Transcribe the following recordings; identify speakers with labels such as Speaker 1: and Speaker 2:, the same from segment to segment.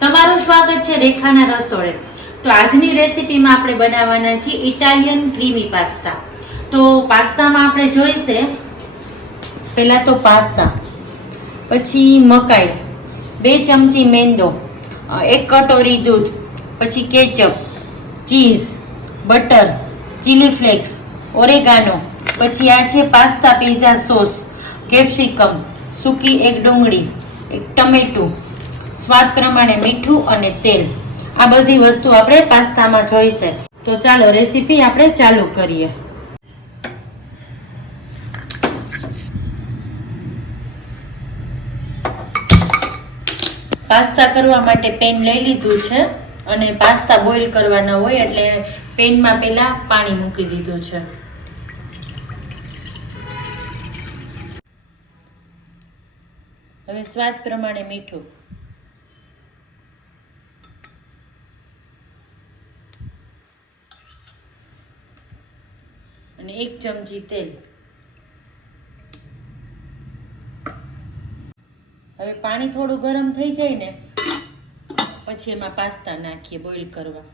Speaker 1: તમારું સ્વાગત છે રેખાના રસોડે. તો આજની રેસીપીમાં આપણે બનાવવાના છે ઇટાલિયન ક્રીમી પાસ્તા. તો પાસ્તામાં આપણે જોઈશે, પહેલાં તો પાસ્તા, પછી મકાઈ, બે ચમચી મેંદો એક કટોરી દૂધ, પછી ketchup, cheese, butter, chilli flakes, oregano, પછી આ છે પાસ્તા પીઝા સોસ, કેપ્સિકમ, સૂકી એક ડુંગળી, એક ટમેટું સ્વાદ પ્રમાણે મીઠું અને તેલ. આ બધી વસ્તુ આપણે પાસ્તામાં જોઈશે તો ચાલો રેસીપી આપણે ચાલુ કરીએ. પાસ્તા કરવા માટે પેન લઈ લીધું છે અને પાસ્તા બોઇલ કરવાના હોય એટલે પેનમાં પહેલા પાણી મૂકી દીધું છે. હવે સ્વાદ પ્રમાણે મીઠું. અને એક ચમચી તેલ. હવે પાણી થોડું ગરમ થઈ જાય ને પછી એમાં પાસ્તા નાખીએ બોઇલ કરવા.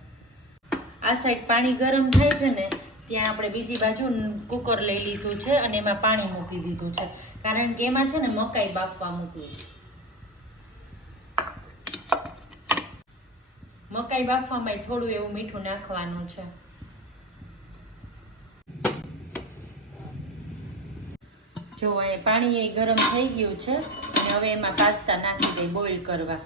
Speaker 1: આ સાઈડ પાણી ગરમ થાય છે ને, ત્યાં આપણે બીજી બાજુ કુકર લઈ લીધું છે અને એમાં પાણી મૂકી દીધું છે. કારણ કે એમાં છે ને મકાઈ બાફવા મૂકવી મકાઈ બાફવામાં થોડું એવું મીઠું નાખવાનું છે. જો એ પાણી એ ગરમ થઈ ગયું છે, અને હવે એમાં પાસ્તા નાખી દઈ બોઇલ કરવા.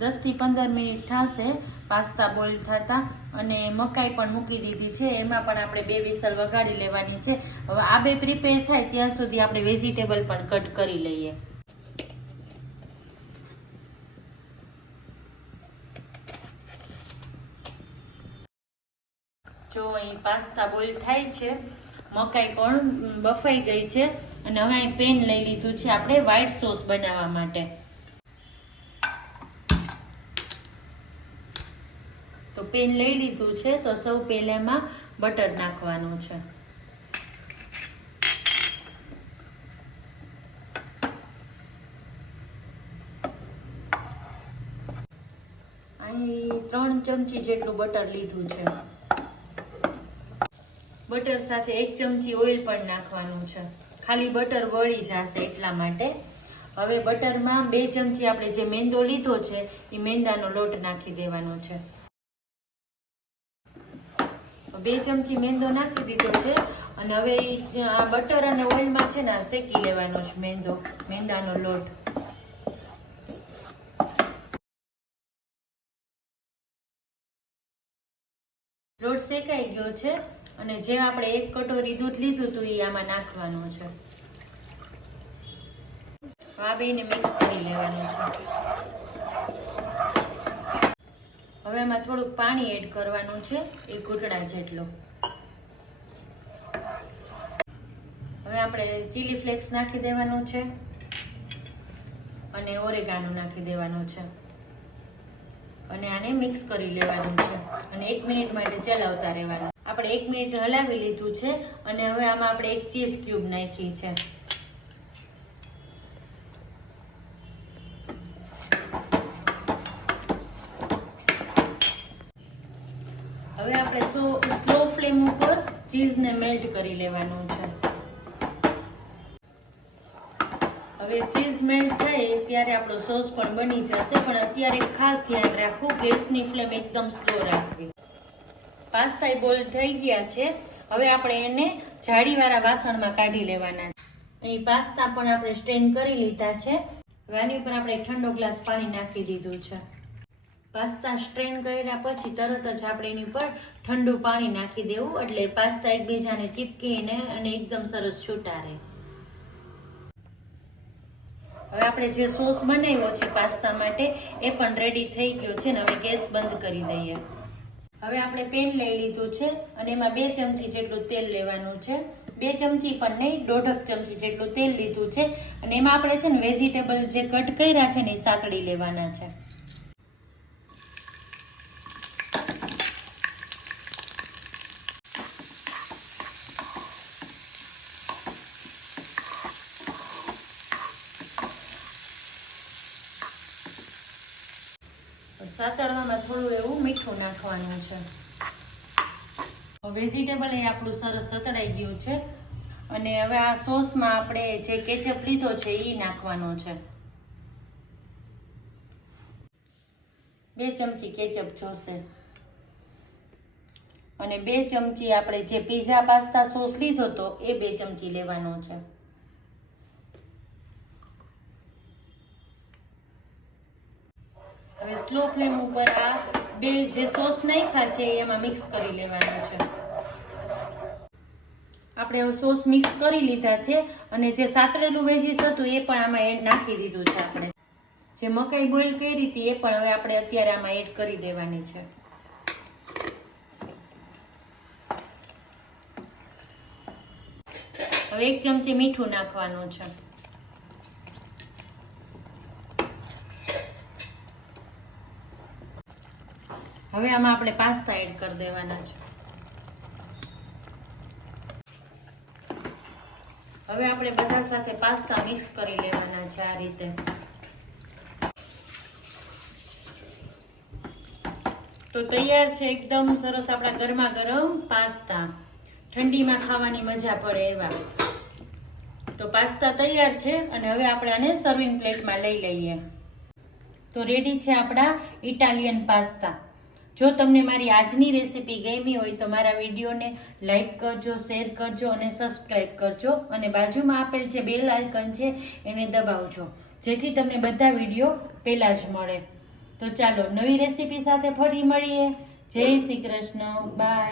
Speaker 1: દસથી પંદર મિનિટ થશે. પાસ્તા બોઇલ થતા અને મકાઈ પણ મૂકી દીધી છે. એમાં પણ આપણે બે વિસલ વગાડી લેવાની છે. હવે આ બે પ્રિપેર થાય ત્યાં સુધી આપણે વેજીટેબલ પણ કટ કરી લઈએ. જો અહીં પાસ્તા બોઇલ થાય છે, મકાઈ પણ બફાઈ ગઈ છે અને હવે અહીં પેન લઈ લીધું છે આપણે વ્હાઈટ સોસ બનાવવા માટે. તો પેન લઈ લીધું છે તો સૌ પહેલામાં બટર નાખવાનું છે. અહીં ત્રણ ચમચી જેટલું બટર લીધું છે. બટર સાથે એક ચમચી ઓઇલ પણ નાખવાનું છે. ખાલી બટર વળી જશે એટલા માટે. હવે બટરમાં બે ચમચી આપણે જે મેંદો લીધો છે, એ મેંદાનો લોટ નાખી દેવાનો છે. બે ચમચી મેંદો નાખી દીધો છે. અને હવે આ બટર અને ઓઇલમાં છે ને શેકી લેવાનો છે મેંદો, મેંદાનો લોટ. લોટ શેકાઈ ગયો છે અને જે આપણે એક કટોરી દૂધ લીધું હતું એ આમાં નાખવાનું છે. આ બેને મિક્સ કરી લેવાનું છે. હવે એમાં થોડુંક પાણી એડ કરવાનું છે એક ઘૂંટડા જેટલું. હવે આપણે ચીલી ફ્લેક્સ નાખી દેવાનું છે અને ઓરેગાનું નાખી દેવાનું છે. અને આને મિક્સ કરી લેવાનું છે અને એક મિનિટ માટે ચલાવતા રહેવાનું. આપણે એક મિનિટ હલાવી લીધું છે અને હવે આમાં આપણે એક ચીઝ ક્યુબ નાખી છે હવે આપણે સો સ્લો ફ્લેમ ઉપર ચીઝને મેલ્ટ કરી લેવાનું છે. હવે ચીઝ મેલ્ટ થાય ત્યારે આપણો સોસ પણ બની જશે, પણ અત્યારે ખાસ ધ્યાન રાખવું ગેસની ફ્લેમ એકદમ સ્લો રાખવી. પાસ્તા બોલ થઈ ગયા છે. હવે આપણે એને જાળીવાળા વાસણમાં કાઢી લેવાના અહીં પાસ્તા પણ આપણે સ્ટેન્ડ કરી લીધા છે. વાની ઉપર આપણે ઠંડો ગ્લાસ પાણી નાખી દીધું છે. પાસ્તા સ્ટ્રેન કર્યા પછી તરત જ આપણે એની ઉપર ઠંડુ પાણી નાખી દેવું. એટલે પાસ્તા એકબીજાને ચીપકીને અને એકદમ સરસ છૂટા રહે હવે આપણે જે સોસ બનાવ્યો છે પાસ્તા માટે, એ પણ રેડી થઈ ગયો છે ને હવે ગેસ બંધ કરી દઈએ. હવે આપણે પેન લઈ લીધું છે અને એમાં બે ચમચી જેટલું તેલ લેવાનું છે. બે ચમચી પણ નહીં, દોઢક ચમચી જેટલું તેલ લીધું છે. અને એમાં આપણે છે ને વેજીટેબલ જે કટ કર્યા છે ને એ સાતડી લેવાના છે. સાતળવામાં થોડું એવું મીઠું નાખવાનું છે. વેજીટેબલ એ આપણું સરસ સતળાઈ ગયું છે. અને હવે આ સોસમાં આપણે જે કેચઅપ લીધો છે એ નાખવાનો છે. બે ચમચી કેચઅપ જોશે. અને બે ચમચી આપણે જે પીઝા પાસ્તા સોસ લીધો તો એ બે ચમચી લેવાનો છે. હવે સ્લો ફ્લેમ ઉપર આ બે જે સોસ નાખ્યા છે એમાં મિક્સ કરી લેવાનું છે. આપણે હવે સોસ મિક્સ કરી લીધા છે અને જે સાતળેલું વેજીસ હતું, એ પણ આમાં એડ નાખી દીધું છે આપણે. જે મકાઈ બોઇલ કરી હતી, એ પણ હવે આપણે અત્યારે આમાં એડ કરી દેવાની છે. હવે એક ચમચી મીઠું નાખવાનું છે. હવે આમાં આપણે પાસ્તા એડ કરી દેવાના છે. હવે આપણે બધા સાથે પાસ્તા મિક્સ કરી લેવાના છે આ રીતે. તો તૈયાર છે એકદમ સરસ આપણા ગરમા ગરમ પાસ્તા. ઠંડીમાં ખાવાની મજા પડે એવા. તો પાસ્તા તૈયાર છે અને હવે આપણે આને સર્વિંગ પ્લેટમાં લઈ લઈએ. તો રેડી છે આપણા ઇટાલિયન પાસ્તા. જો તમને મારી આજની રેસીપી ગમી હોય તો મારા વિડીયોને લાઈક કરજો, શેર કરજો અને સબસ્ક્રાઈબ કરજો. અને બાજુમાં આપેલ જે બેલ આઇકન છે એને દબાવજો. જેથી તમને બધા વીડિયો પહેલાં જ મળે. તો ચાલો, નવી રેસીપી સાથે ફરી મળીએ. જય શ્રી કૃષ્ણ. બાય.